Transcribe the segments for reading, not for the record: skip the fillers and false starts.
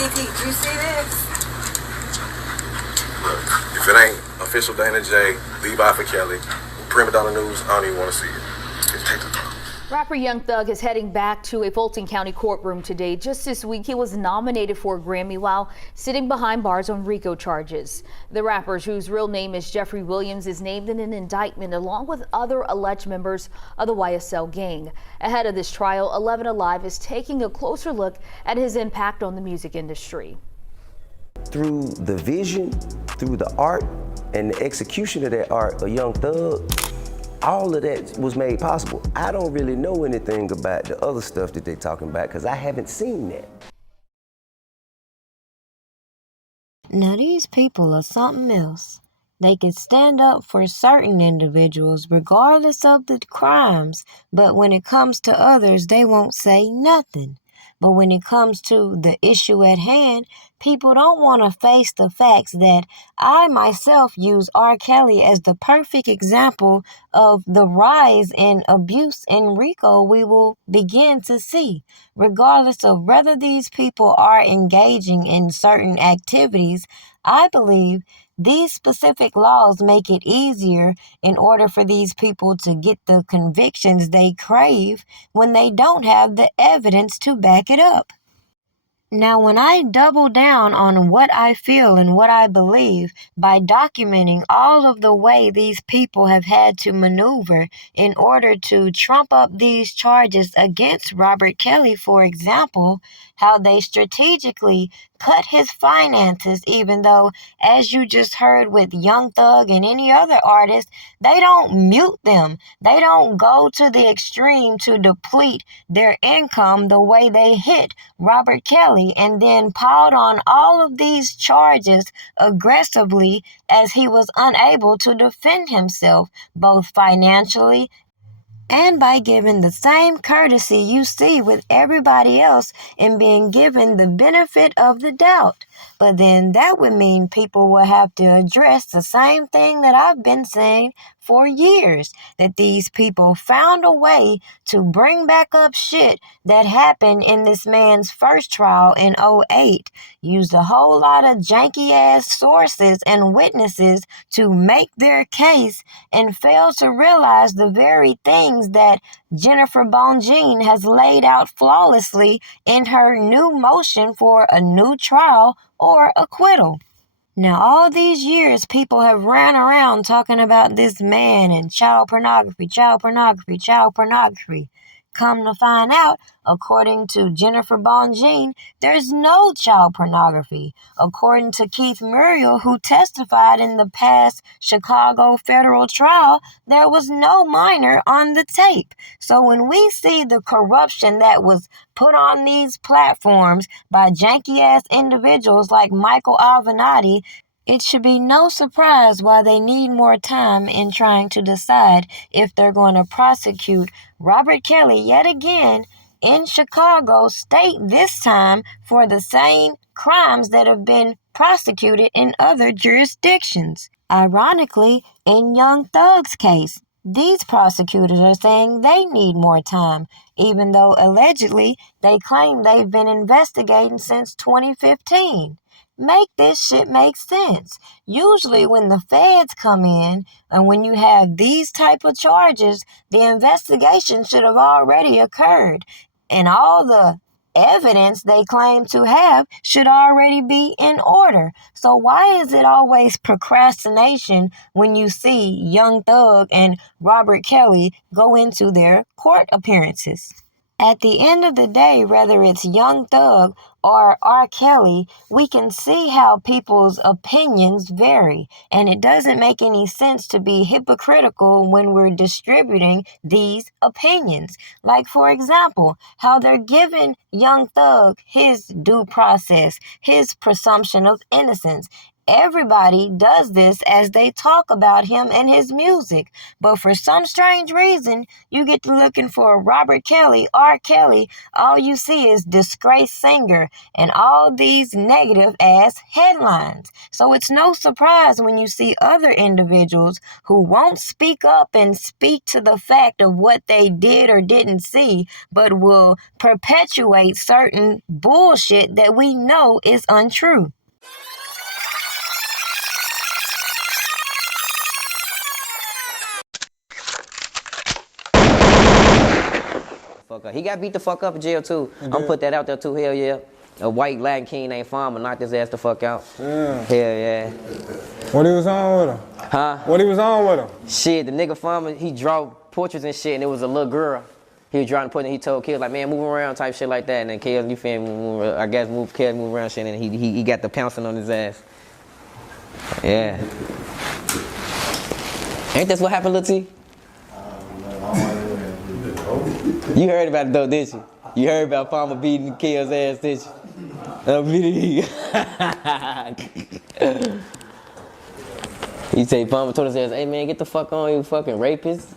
Kiki, you see this? Look, if it ain't official Dana J, Levi for Kelly, Primadonnanews, I don't even want to see it. Just take the thumb. Rapper Young Thug is heading back to a Fulton County courtroom today. Just this week, he was nominated for a Grammy while sitting behind bars on RICO charges. The rapper, whose real name is Jeffrey Williams, is named in an indictment along with other alleged members of the YSL gang. Ahead of this trial, 11 Alive is taking a closer look at his impact on the music industry. Through the vision, through the art, and the execution of that art, a Young Thug, all of that was made possible. I don't really know anything about the other stuff that they're talking about because I haven't seen that. Now these people are something else. They can stand up for certain individuals regardless of the crimes, but when it comes to others, they won't say nothing. But when it comes to the issue at hand, people don't want to face the facts that I myself use R. Kelly as the perfect example of the rise in abuse in RICO we will begin to see. Regardless of whether these people are engaging in certain activities, I believe these specific laws make it easier in order for these people to get the convictions they crave when they don't have the evidence to back it up. Now, when I double down on what I feel and what I believe by documenting all of the way these people have had to maneuver in order to trump up these charges against Robert Kelly, for example, how they strategically cut his finances, even though, as you just heard with Young Thug and any other artist, they don't mute them. They don't go to the extreme to deplete their income the way they hit Robert Kelly and then piled on all of these charges aggressively as he was unable to defend himself, both financially and by giving the same courtesy you see with everybody else in being given the benefit of the doubt. But then that would mean people will have to address the same thing that I've been saying for years, that these people found a way to bring back up shit that happened in this man's first trial in '08, used a whole lot of janky-ass sources and witnesses to make their case, and failed to realize the very things that Jennifer Bongine has laid out flawlessly in her new motion for a new trial or acquittal. Now, all these years, people have ran around talking about this man and child pornography, child pornography, child pornography. Come to find out, according to Jennifer Bongine, there's no child pornography. According to Keith Muriel, who testified in the past Chicago federal trial, there was no minor on the tape. So when we see the corruption that was put on these platforms by janky-ass individuals like Michael Avenatti, it should be no surprise why they need more time in trying to decide if they're going to prosecute Robert Kelly yet again in Chicago state, this time for the same crimes that have been prosecuted in other jurisdictions. Ironically, in Young Thug's case, these prosecutors are saying they need more time, even though allegedly they claim they've been investigating since 2015. Make this shit make sense. Usually when the feds come in and when you have these type of charges, the investigation should have already occurred. And all the evidence they claim to have should already be in order. So why is it always procrastination when you see Young Thug and Robert Kelly go into their court appearances? At the end of the day, whether it's Young Thug or R. Kelly, we can see how people's opinions vary, and it doesn't make any sense to be hypocritical when we're distributing these opinions. Like, for example, how they're giving Young Thug his due process, his presumption of innocence, everybody does this as they talk about him and his music. But for some strange reason, you get to looking for Robert Kelly, R. Kelly, all you see is disgraced singer and all these negative ass headlines. So it's no surprise when you see other individuals who won't speak up and speak to the fact of what they did or didn't see, but will perpetuate certain bullshit that we know is untrue. He got beat the fuck up in jail too. I'm gonna put that out there too. Hell yeah. A white Latin king named Farmer knocked his ass the fuck out. Yeah. Hell yeah. What he was on with him? Huh? What he was on with him? Shit, the nigga Farmer, he drew portraits and shit, and it was a little girl. He was drawing the portrait, and he told kids like, man, move around type shit like that. And then kids, you feel me, I guess kids move around shit, and he got the pouncing on his ass. Yeah. Ain't that what happened, Lil T? You heard about it though, didn't you? You heard about Farmer beating Kale's ass, didn't you? He say Farmer told his ass, hey man, get the fuck on, you fucking rapist.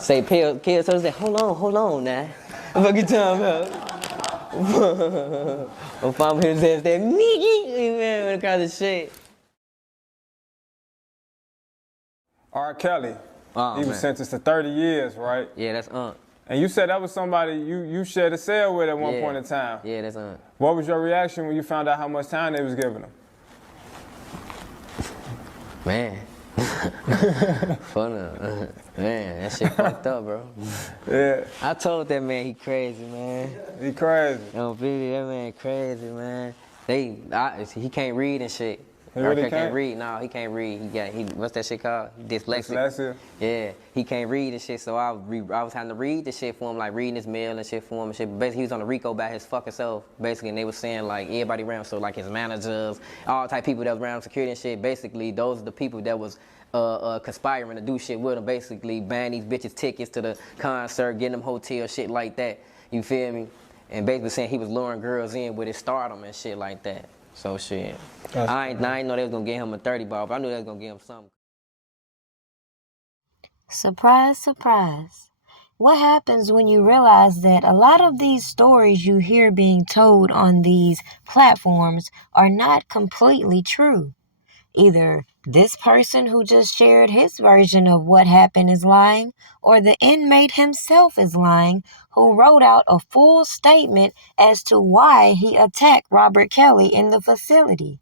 Say Kale told his ass, hold on now. What fucking time out? When Farmer hit his ass, that nigga, man, what kind of shit. R. Kelly. Oh, He was sentenced to 30 years, right? Yeah, that's And you said that was somebody you shared a cell with at one Yeah. point in time. Yeah, that's What was your reaction when you found out how much time they was giving him? Man. Funny. Man, that shit fucked up, bro. Yeah, I told that man he crazy, man. he crazy. Yo, baby, that man crazy, man. He can't read and shit. He really can't can't? read. No, he can't read. What's that shit called? Dyslexic. Dyslexia? Yeah, he can't read and shit. So I was having to read the shit for him, like reading his mail and shit for him and shit. Basically, he was on the RICO by his fucking self, basically, and they was saying like everybody around, so like his managers, all type of people that was around security and shit. Basically, those are the people that was conspiring to do shit with him. Basically, buying these bitches tickets to the concert, getting them hotel shit like that. You feel me? And basically saying he was luring girls in with his stardom and shit like that. So shit. I ain't know they was gonna get him a 30 ball, but I knew they was gonna get him something. Surprise, surprise. What happens when you realize that a lot of these stories you hear being told on these platforms are not completely true? Either this person who just shared his version of what happened is lying, or the inmate himself is lying, who wrote out a full statement as to why he attacked Robert Kelly in the facility.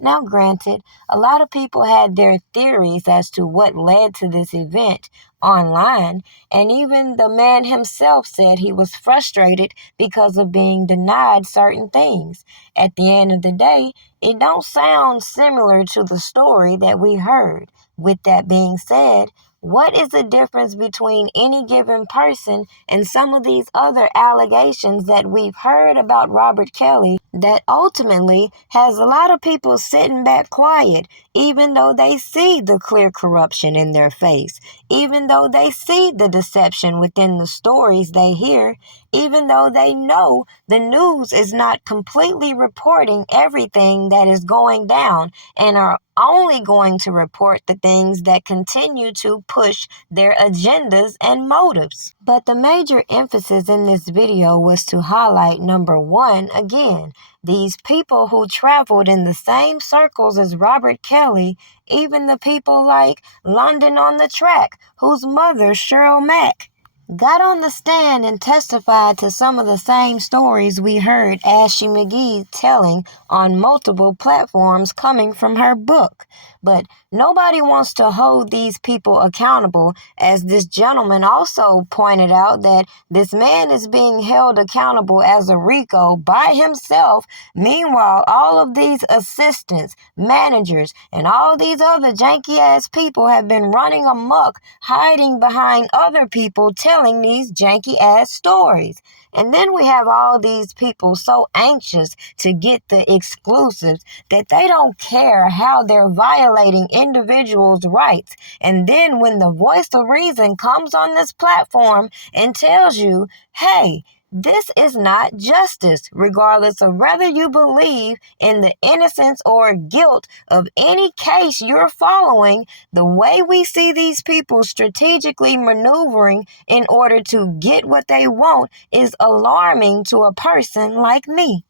Now, granted, a lot of people had their theories as to what led to this event online, and even the man himself said he was frustrated because of being denied certain things. At the end of the day, it don't sound similar to the story that we heard. With that being said, what is the difference between any given person and some of these other allegations that we've heard about Robert Kelly that ultimately has a lot of people sitting back quiet, even though they see the clear corruption in their face, even though they see the deception within the stories they hear, even though they know the news is not completely reporting everything that is going down and are only going to report the things that continue to push their agendas and motives. But the major emphasis in this video was to highlight, number one, again, these people who traveled in the same circles as Robert Kelly, even the people like London on the Track, whose mother, Cheryl Mack, got on the stand and testified to some of the same stories we heard Ashley McGee telling on multiple platforms coming from her book. But nobody wants to hold these people accountable, as this gentleman also pointed out that this man is being held accountable as a RICO by himself. Meanwhile, all of these assistants, managers, and all these other janky-ass people have been running amok, hiding behind other people telling these janky-ass stories. And then we have all these people so anxious to get the exclusives that they don't care how they're violating individuals' rights. And then when the voice of reason comes on this platform and tells you, hey, This is not justice, regardless of whether you believe in the innocence or guilt of any case you're following. The way we see these people strategically maneuvering in order to get what they want is alarming to a person like me.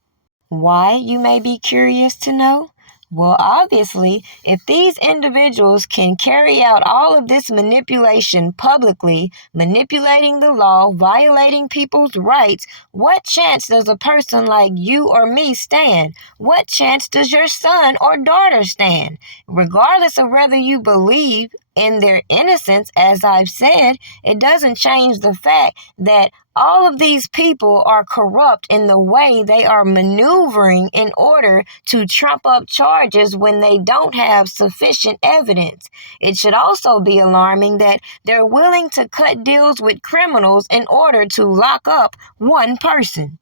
Why, you may be curious to know? Well, obviously, if these individuals can carry out all of this manipulation publicly, manipulating the law, violating people's rights, what chance does a person like you or me stand? What chance does your son or daughter stand? Regardless of whether you believe in their innocence, as I've said, it doesn't change the fact that all of these people are corrupt in the way they are maneuvering in order to trump up charges when they don't have sufficient evidence. It should also be alarming that they're willing to cut deals with criminals in order to lock up one person.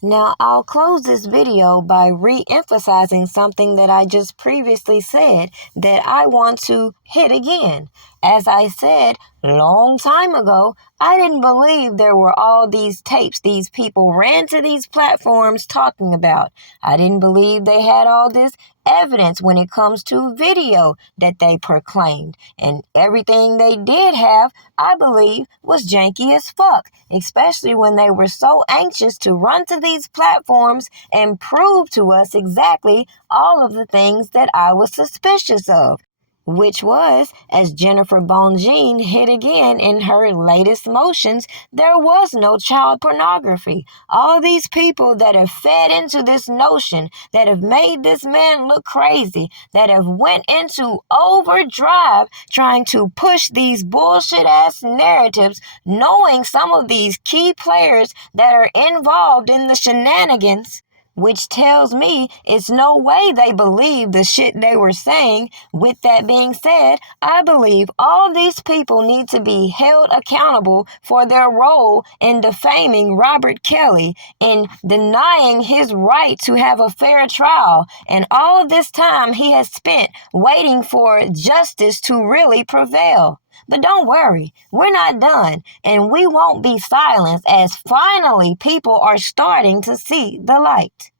Now, I'll close this video by re-emphasizing something that I just previously said that I want to hit again. As I said long time ago, I didn't believe there were all these tapes these people ran to these platforms talking about. I didn't believe they had all this evidence when it comes to video that they proclaimed. And everything they did have, I believe, was janky as fuck, especially when they were so anxious to run to these platforms and prove to us exactly all of the things that I was suspicious of. Which was, as Jennifer Bongine hit again in her latest motions, there was no child pornography. All these people that have fed into this notion, that have made this man look crazy, that have went into overdrive trying to push these bullshit-ass narratives, knowing some of these key players that are involved in the shenanigans, which tells me it's no way they believe the shit they were saying. With that being said, I believe all these people need to be held accountable for their role in defaming Robert Kelly, in denying his right to have a fair trial, and all of this time he has spent waiting for justice to really prevail. But don't worry, we're not done, and we won't be silenced as finally people are starting to see the light.